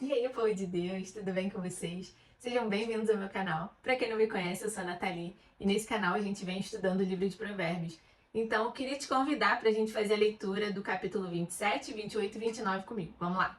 E aí, povo de Deus, tudo bem com vocês? Sejam bem-vindos ao meu canal. Para quem não me conhece, eu sou a Nathalie e nesse canal a gente vem estudando o livro de Provérbios. Então, eu queria te convidar para a gente fazer a leitura do capítulo 27, 28 e 29 comigo. Vamos lá!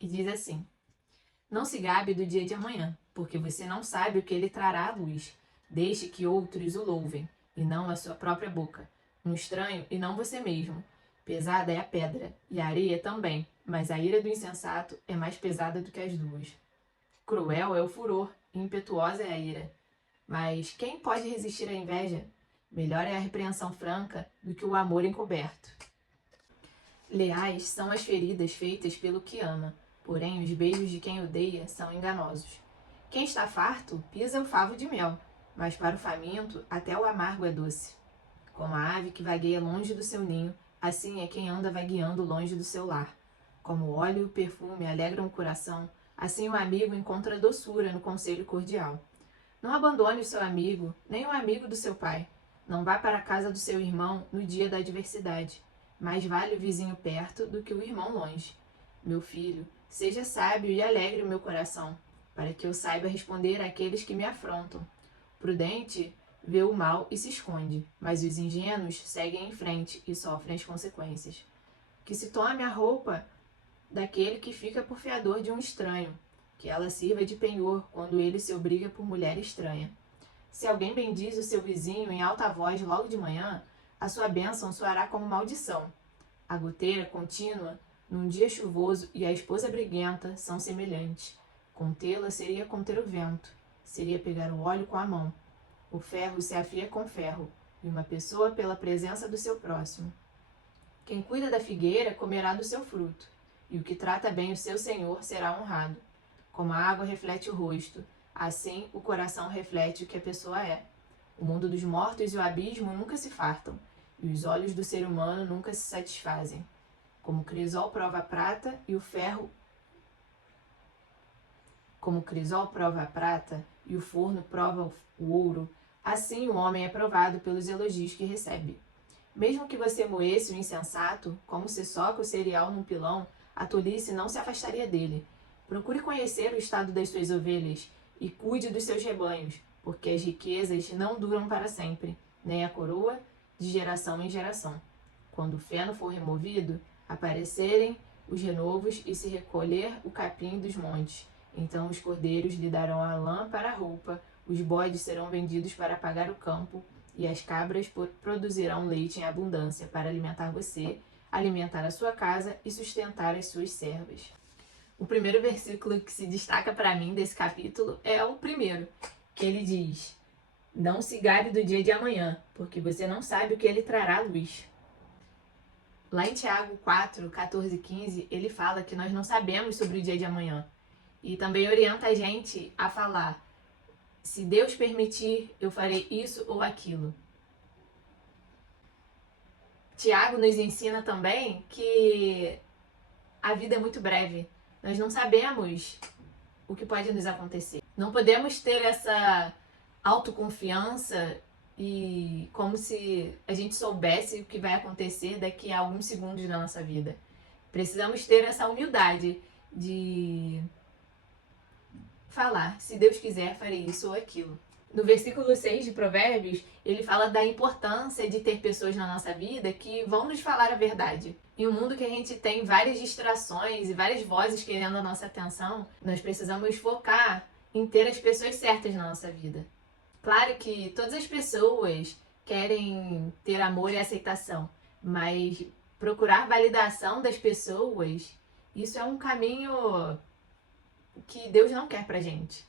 E diz assim: Não se gabe do dia de amanhã, porque você não sabe o que ele trará à luz. Deixe que outros o louvem, e não a sua própria boca. Um estranho e não você mesmo. Pesada é a pedra, e a areia também, mas a ira do insensato é mais pesada do que as duas. Cruel é o furor, e impetuosa é a ira. Mas quem pode resistir à inveja? Melhor é a repreensão franca do que o amor encoberto. Leais são as feridas feitas pelo que ama, porém os beijos de quem odeia são enganosos. Quem está farto pisa o favo de mel, mas para o faminto até o amargo é doce. Como a ave que vagueia longe do seu ninho, assim é quem anda vagueando longe do seu lar. Como o óleo e o perfume alegram o coração, assim o amigo encontra doçura no conselho cordial. Não abandone o seu amigo, nem o amigo do seu pai. Não vá para a casa do seu irmão no dia da adversidade. Mais vale o vizinho perto do que o irmão longe. Meu filho, seja sábio e alegre o meu coração, para que eu saiba responder àqueles que me afrontam. Prudente vê o mal e se esconde, mas os ingênuos seguem em frente e sofrem as consequências. Que se tome a roupa daquele que fica por fiador de um estranho, que ela sirva de penhor quando ele se obriga por mulher estranha. Se alguém bendiz o seu vizinho em alta voz logo de manhã, a sua bênção soará como maldição. A goteira contínua num dia chuvoso e a esposa briguenta são semelhantes. Contê-la seria conter o vento, seria pegar o óleo com a mão. O ferro se afia com ferro, e uma pessoa pela presença do seu próximo. Quem cuida da figueira comerá do seu fruto, e o que trata bem o seu senhor será honrado. Como a água reflete o rosto, assim o coração reflete o que a pessoa é. O mundo dos mortos e o abismo nunca se fartam, e os olhos do ser humano nunca se satisfazem. Como o crisol prova a prata e o ferro... Como o crisol prova a prata e o forno prova o ouro, assim o homem é provado pelos elogios que recebe. Mesmo que você moesse o insensato, como se soca o cereal num pilão, a tolice não se afastaria dele. Procure conhecer o estado das suas ovelhas e cuide dos seus rebanhos, porque as riquezas não duram para sempre, nem a coroa de geração em geração. Quando o feno for removido, aparecerem os renovos e se recolher o capim dos montes. Então os cordeiros lhe darão a lã para a roupa, os bodes serão vendidos para pagar o campo, e as cabras produzirão leite em abundância para alimentar você, alimentar a sua casa e sustentar as suas servas. O primeiro versículo que se destaca para mim desse capítulo é o primeiro, que ele diz: Não se gabe do dia de amanhã, porque você não sabe o que ele trará à luz. Lá em Tiago 4, 14 e 15, ele fala que nós não sabemos sobre o dia de amanhã. E também orienta a gente a falar: se Deus permitir, eu farei isso ou aquilo. Tiago nos ensina também que a vida é muito breve. Nós não sabemos o que pode nos acontecer. Não podemos ter essa autoconfiança e como se a gente soubesse o que vai acontecer daqui a alguns segundos da nossa vida. Precisamos ter essa humildade de falar: se Deus quiser, farei isso ou aquilo. No versículo 6 de Provérbios, ele fala da importância de ter pessoas na nossa vida que vão nos falar a verdade. Em um mundo que a gente tem várias distrações e várias vozes querendo a nossa atenção, nós precisamos focar em ter as pessoas certas na nossa vida. Claro que todas as pessoas querem ter amor e aceitação, mas procurar validação das pessoas, isso é um caminho que Deus não quer pra gente.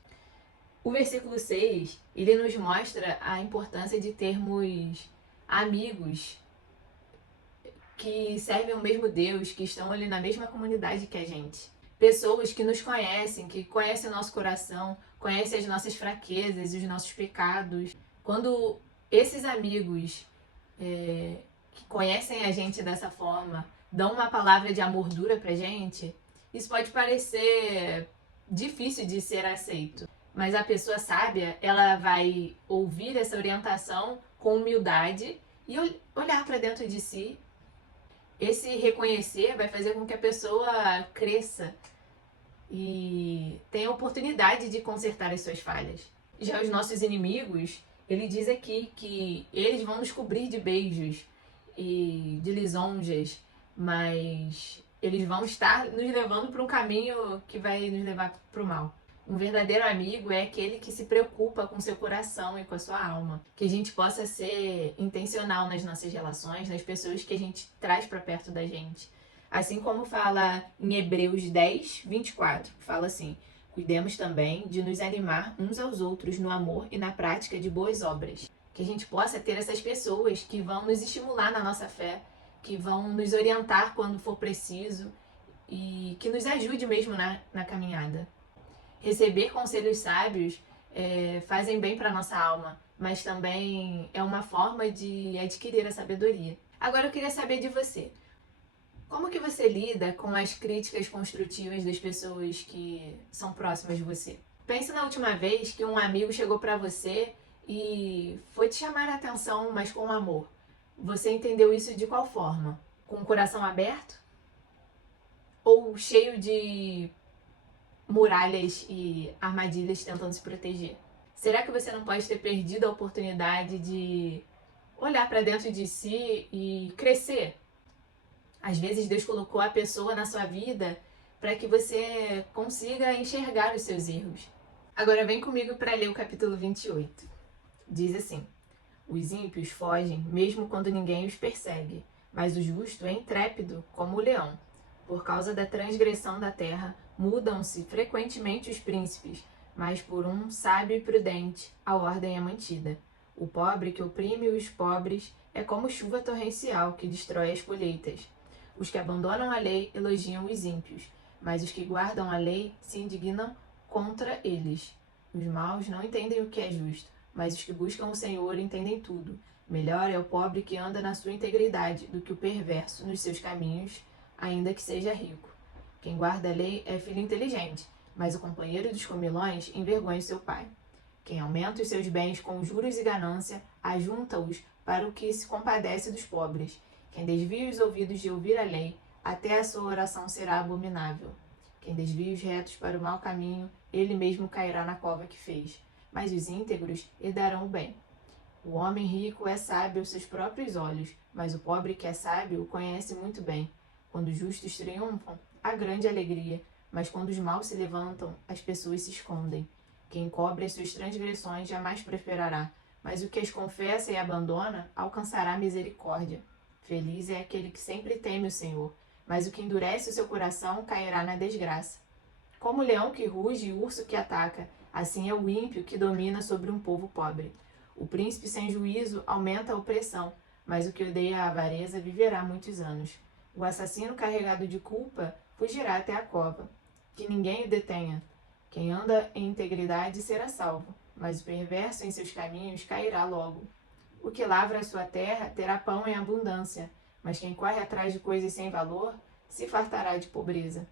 O versículo 6, ele nos mostra a importância de termos amigos que servem o mesmo Deus, que estão ali na mesma comunidade que a gente. Pessoas que nos conhecem, que conhecem o nosso coração, conhecem as nossas fraquezas e os nossos pecados. Quando esses amigos que conhecem a gente dessa forma dão uma palavra de amor dura pra gente, isso pode parecer difícil de ser aceito. Mas a pessoa sábia, ela vai ouvir essa orientação com humildade e olhar para dentro de si. Esse reconhecer vai fazer com que a pessoa cresça e tenha a oportunidade de consertar as suas falhas. Já os nossos inimigos, ele diz aqui que eles vão nos cobrir de beijos e de lisonjas, mas eles vão estar nos levando para um caminho que vai nos levar para o mal. Um verdadeiro amigo é aquele que se preocupa com seu coração e com a sua alma. Que a gente possa ser intencional nas nossas relações, nas pessoas que a gente traz para perto da gente. Assim como fala em Hebreus 10, 24, fala assim: cuidemos também de nos animar uns aos outros no amor e na prática de boas obras. Que a gente possa ter essas pessoas que vão nos estimular na nossa fé, que vão nos orientar quando for preciso e que nos ajude mesmo na caminhada. Receber conselhos sábios fazem bem para nossa alma, mas também é uma forma de adquirir a sabedoria. Agora eu queria saber de você. Como que você lida com as críticas construtivas das pessoas que são próximas de você? Pense na última vez que um amigo chegou para você e foi te chamar a atenção, mas com amor. Você entendeu isso de qual forma? Com o coração aberto? Ou cheio de muralhas e armadilhas tentando se proteger? Será que você não pode ter perdido a oportunidade de olhar para dentro de si e crescer? Às vezes Deus colocou a pessoa na sua vida para que você consiga enxergar os seus erros. Agora vem comigo para ler o capítulo 28. Diz assim: os ímpios fogem mesmo quando ninguém os persegue, mas o justo é intrépido como o leão. Por causa da transgressão da terra, mudam-se frequentemente os príncipes, mas por um sábio e prudente a ordem é mantida. O pobre que oprime os pobres é como chuva torrencial que destrói as colheitas. Os que abandonam a lei elogiam os ímpios, mas os que guardam a lei se indignam contra eles. Os maus não entendem o que é justo, mas os que buscam o Senhor entendem tudo. Melhor é o pobre que anda na sua integridade do que o perverso nos seus caminhos, ainda que seja rico. Quem guarda a lei é filho inteligente, mas o companheiro dos comilões envergonha seu pai. Quem aumenta os seus bens com juros e ganância, ajunta-os para o que se compadece dos pobres. Quem desvia os ouvidos de ouvir a lei, até a sua oração será abominável. Quem desvia os retos para o mau caminho, ele mesmo cairá na cova que fez. Mas os íntegros herdarão o bem. O homem rico é sábio aos seus próprios olhos, mas o pobre que é sábio o conhece muito bem. Quando os justos triunfam, há grande alegria, mas quando os maus se levantam, as pessoas se escondem. Quem cobre as suas transgressões jamais prosperará, mas o que as confessa e abandona alcançará misericórdia. Feliz é aquele que sempre teme o Senhor, mas o que endurece o seu coração cairá na desgraça. Como o leão que ruge e o urso que ataca, assim é o ímpio que domina sobre um povo pobre. O príncipe sem juízo aumenta a opressão, mas o que odeia a avareza viverá muitos anos. O assassino carregado de culpa fugirá até a cova. Que ninguém o detenha. Quem anda em integridade será salvo, mas o perverso em seus caminhos cairá logo. O que lavra a sua terra terá pão em abundância, mas quem corre atrás de coisas sem valor se fartará de pobreza.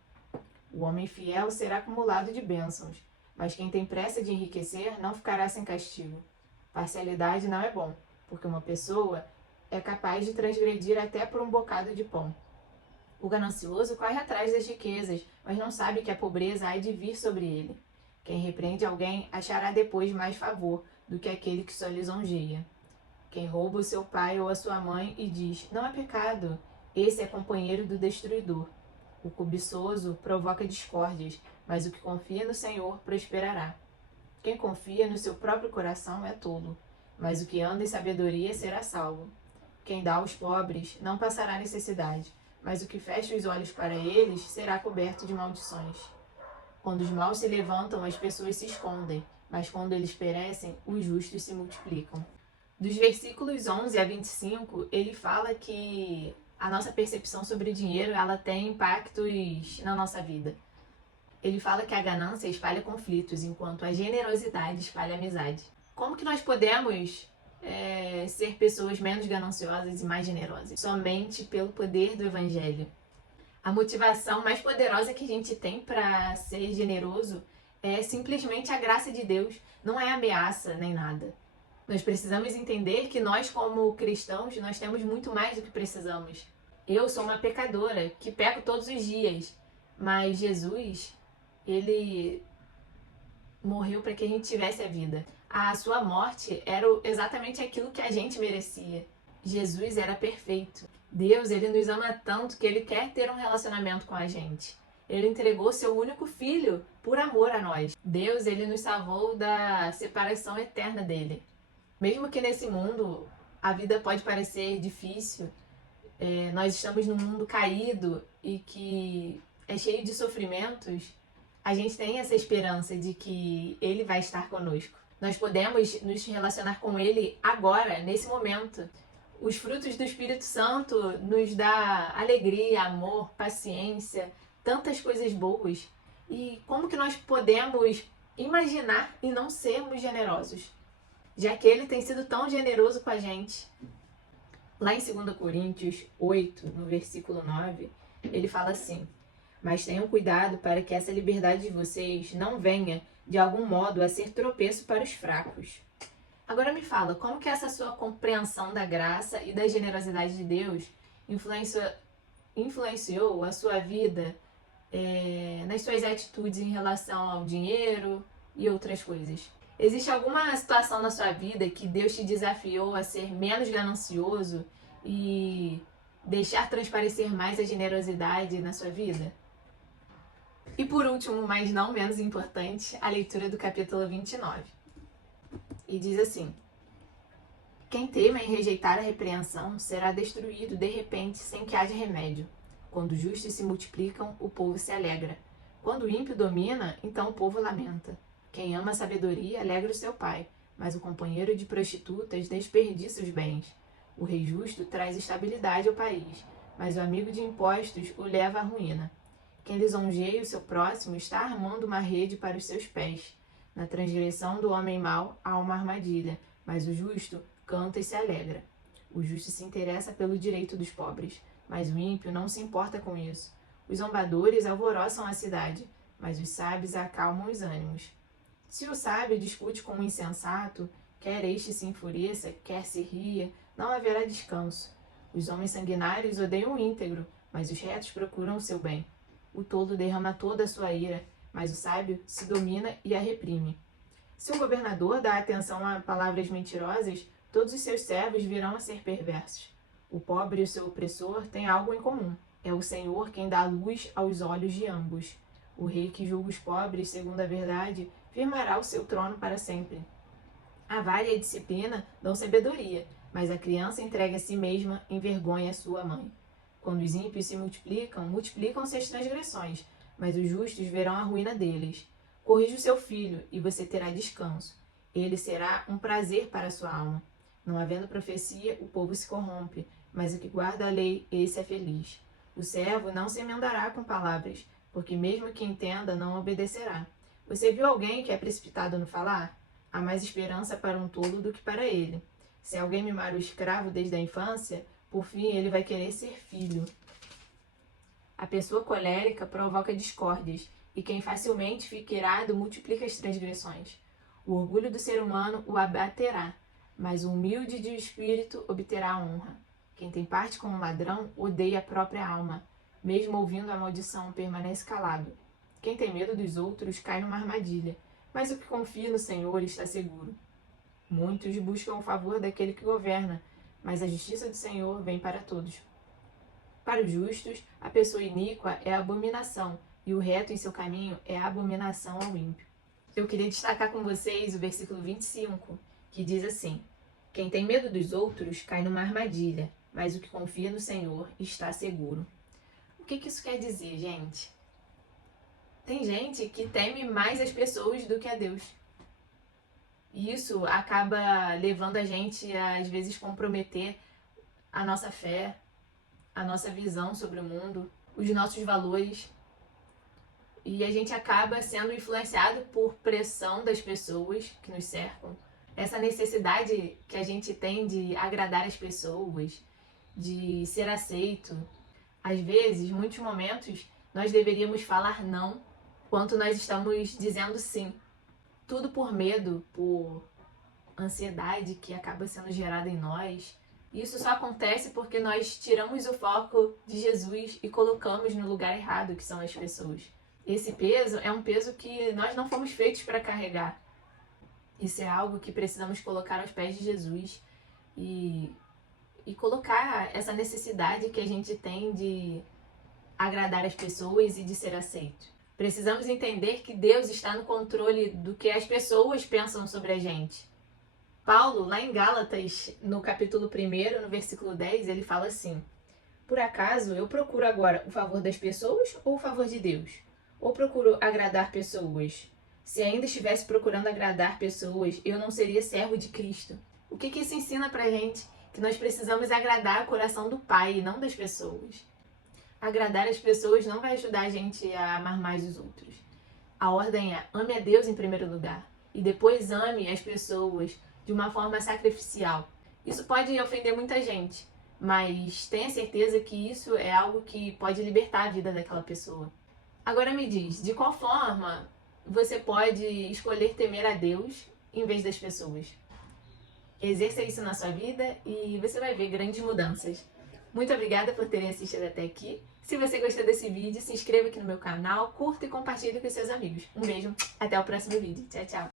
O homem fiel será acumulado de bênçãos, mas quem tem pressa de enriquecer não ficará sem castigo. Parcialidade não é bom, porque uma pessoa é capaz de transgredir até por um bocado de pão. O ganancioso corre atrás das riquezas, mas não sabe que a pobreza há de vir sobre ele. Quem repreende alguém achará depois mais favor do que aquele que só lisonjeia. Quem rouba o seu pai ou a sua mãe e diz, não é pecado, esse é companheiro do destruidor. O cobiçoso provoca discórdias, mas o que confia no Senhor prosperará. Quem confia no seu próprio coração é tolo, mas o que anda em sabedoria será salvo. Quem dá aos pobres não passará necessidade, mas o que fecha os olhos para eles será coberto de maldições. Quando os maus se levantam, as pessoas se escondem, mas quando eles perecem, os justos se multiplicam. Dos versículos 11 a 25, ele fala que a nossa percepção sobre o dinheiro ela tem impactos na nossa vida. Ele fala que a ganância espalha conflitos, enquanto a generosidade espalha amizade. Como que nós podemos ser pessoas menos gananciosas e mais generosas? Somente pelo poder do Evangelho. A motivação mais poderosa que a gente tem para ser generoso é simplesmente a graça de Deus. Não é ameaça nem nada. Nós precisamos entender que nós, como cristãos, nós temos muito mais do que precisamos. Eu sou uma pecadora que peco todos os dias, mas Jesus, ele morreu para que a gente tivesse a vida. A sua morte era exatamente aquilo que a gente merecia. Jesus era perfeito. Deus, ele nos ama tanto que ele quer ter um relacionamento com a gente. Ele entregou seu único filho por amor a nós. Deus, ele nos salvou da separação eterna dele. Mesmo que nesse mundo a vida pode parecer difícil, nós estamos num mundo caído e que é cheio de sofrimentos, a gente tem essa esperança de que ele vai estar conosco. Nós podemos nos relacionar com ele agora, nesse momento. Os frutos do Espírito Santo nos dá alegria, amor, paciência, tantas coisas boas. E como que nós podemos imaginar e não sermos generosos? Já que ele tem sido tão generoso com a gente. Lá em 2 Coríntios 8, no versículo 9, ele fala assim: mas tenham cuidado para que essa liberdade de vocês não venha, de algum modo, a ser tropeço para os fracos. Agora me fala, como que essa sua compreensão da graça e da generosidade de Deus influenciou a sua vida nas suas atitudes em relação ao dinheiro e outras coisas? Existe alguma situação na sua vida que Deus te desafiou a ser menos ganancioso e deixar transparecer mais a generosidade na sua vida? E por último, mas não menos importante, a leitura do capítulo 29. E diz assim: quem teme em rejeitar a repreensão será destruído de repente sem que haja remédio. Quando justos se multiplicam, o povo se alegra. Quando o ímpio domina, então o povo lamenta. Quem ama a sabedoria alegra o seu pai, mas o companheiro de prostitutas desperdiça os bens. O rei justo traz estabilidade ao país, mas o amigo de impostos o leva à ruína. Quem lisonjeia o seu próximo está armando uma rede para os seus pés. Na transgressão do homem mau há uma armadilha, mas o justo canta e se alegra. O justo se interessa pelo direito dos pobres, mas o ímpio não se importa com isso. Os zombadores alvoroçam a cidade, mas os sábios acalmam os ânimos. Se o sábio discute com o insensato, quer este se enfureça, quer se ria, não haverá descanso. Os homens sanguinários odeiam o íntegro, mas os retos procuram o seu bem. O tolo derrama toda a sua ira, mas o sábio se domina e a reprime. Se um governador dá atenção a palavras mentirosas, todos os seus servos virão a ser perversos. O pobre e o seu opressor têm algo em comum. É o Senhor quem dá luz aos olhos de ambos. O rei que julga os pobres segundo a verdade firmará o seu trono para sempre. A vara e a disciplina dão sabedoria, mas a criança entregue a si mesma envergonha a sua mãe. Quando os ímpios se multiplicam, multiplicam-se as transgressões, mas os justos verão a ruína deles. Corrija o seu filho, e você terá descanso. Ele será um prazer para a sua alma. Não havendo profecia, o povo se corrompe, mas o que guarda a lei, esse é feliz. O servo não se emendará com palavras, porque mesmo que entenda, não obedecerá. Você viu alguém que é precipitado no falar? Há mais esperança para um tolo do que para ele. Se alguém mimar o escravo desde a infância, por fim ele vai querer ser filho. A pessoa colérica provoca discórdias, e quem facilmente fica irado multiplica as transgressões. O orgulho do ser humano o abaterá, mas o humilde de espírito obterá a honra. Quem tem parte com um ladrão odeia a própria alma. Mesmo ouvindo a maldição, permanece calado. Quem tem medo dos outros cai numa armadilha, mas o que confia no Senhor está seguro. Muitos buscam o favor daquele que governa, mas a justiça do Senhor vem para todos. Para os justos, a pessoa iníqua é abominação, e o reto em seu caminho é abominação ao ímpio. Eu queria destacar com vocês o versículo 25, que diz assim: quem tem medo dos outros cai numa armadilha, mas o que confia no Senhor está seguro. O que isso quer dizer, gente? Tem gente que teme mais as pessoas do que a Deus. E isso acaba levando a gente a, às vezes, comprometer a nossa fé, a nossa visão sobre o mundo, os nossos valores. E a gente acaba sendo influenciado por pressão das pessoas que nos cercam. Essa necessidade que a gente tem de agradar as pessoas, de ser aceito. Às vezes, em muitos momentos, nós deveríamos falar não, quanto nós estamos dizendo sim. Tudo por medo, por ansiedade que acaba sendo gerada em nós. Isso só acontece porque nós tiramos o foco de Jesus e colocamos no lugar errado, que são as pessoas. Esse peso é um peso que nós não fomos feitos para carregar. Isso é algo que precisamos colocar aos pés de Jesus e colocar essa necessidade que a gente tem de agradar as pessoas e de ser aceito. Precisamos entender que Deus está no controle do que as pessoas pensam sobre a gente. Paulo, lá em Gálatas, no capítulo 1, no versículo 10, ele fala assim: por acaso eu procuro agora o favor das pessoas ou o favor de Deus? Ou procuro agradar pessoas? Se ainda estivesse procurando agradar pessoas, eu não seria servo de Cristo. O que isso ensina pra gente? Que nós precisamos agradar o coração do Pai e não das pessoas. Agradar as pessoas não vai ajudar a gente a amar mais os outros. A ordem é: ame a Deus em primeiro lugar e depois ame as pessoas de uma forma sacrificial. Isso pode ofender muita gente, mas tenha certeza que isso é algo que pode libertar a vida daquela pessoa. Agora me diz, de qual forma você pode escolher temer a Deus em vez das pessoas? Exerça isso na sua vida e você vai ver grandes mudanças. Muito obrigada por terem assistido até aqui. Se você gostou desse vídeo, se inscreva aqui no meu canal, curta e compartilhe com seus amigos. Um beijo, até o próximo vídeo. Tchau, tchau.